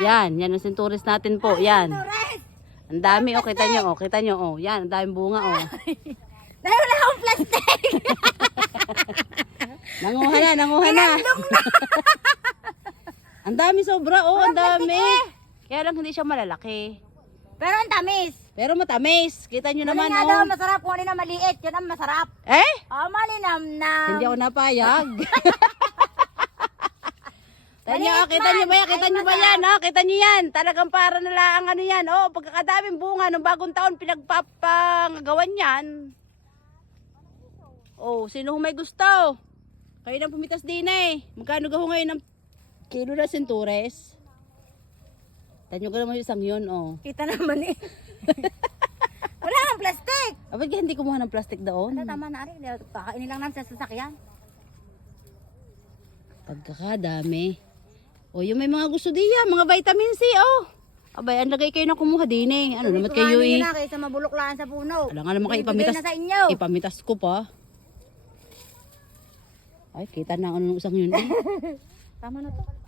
Yan ang sinturis natin po. Yan. Ang dami, oh. Kita nyo, oh. Kita nyo, oh. Yan, ang daming bunga, oh. Dahil wala akong plastic. Nanguha na. Ang dami sobra, oh. Ang dami. Kaya lang hindi siya malalaki. Pero ang tamis. Pero matamis. Kita nyo naman, Nga daw oh. masarap kung ano na maliit. Yun ang masarap. Eh? Oh, malinamnam. Hindi ako napayag. Kita nyo ba yan? Kita nyo ba yan? Oh, kita nyo yan. Talagang para nila ang ano yan. Oh, pagkakadaming bunga ng bagong taon pinagpapagawan yan. Oh, sino may gusto? Kayo nang pumitas din eh. Magkano gaho ngayon ng kilo na sintures? Tanyo ka naman yung isang yun, oh. Kita naman eh. Wala kang plastic. Abay, hindi kumuha ng plastic doon. Ano, tama na rin. Kakainin lang namin sa sasakyan. Pagkakadami. O, yung may mga gusto diya, mga vitamin C, oh. Abay, ang lagay kayo na kumuha din eh. Ano naman kayo eh. Na, kaysa mabuloklaan sa puno. Alam nga naman kayo Ibigay ipamitas. na sa inyo. Ipamitas ko pa. Ay, kita na ang isang yun eh. Tama na to.